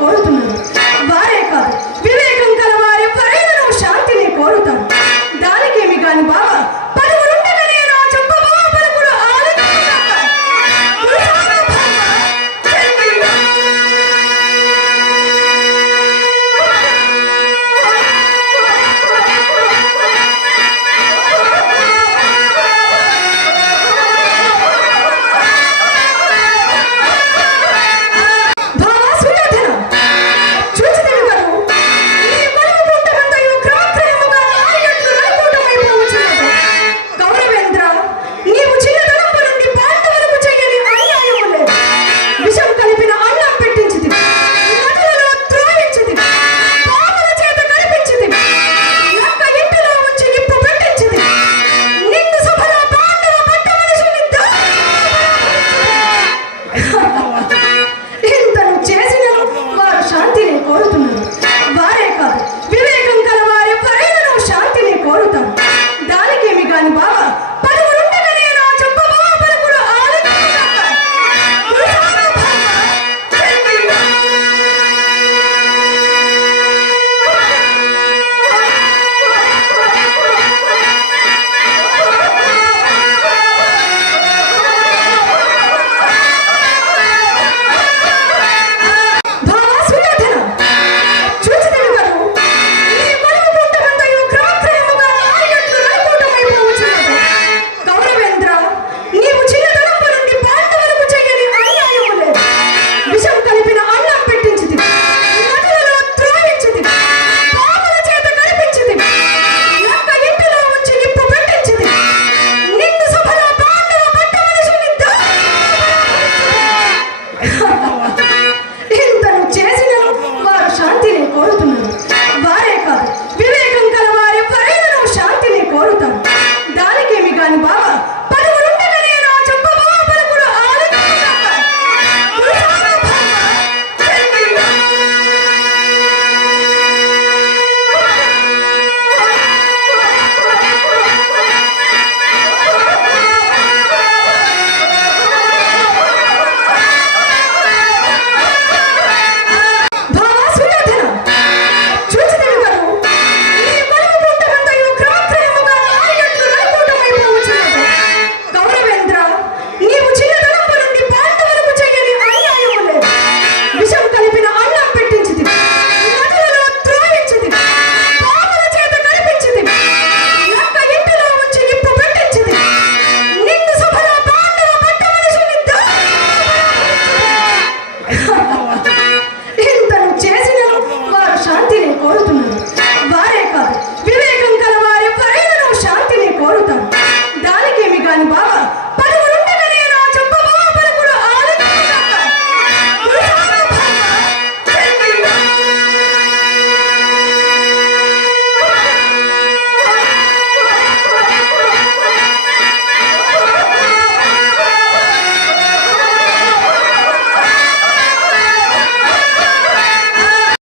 городу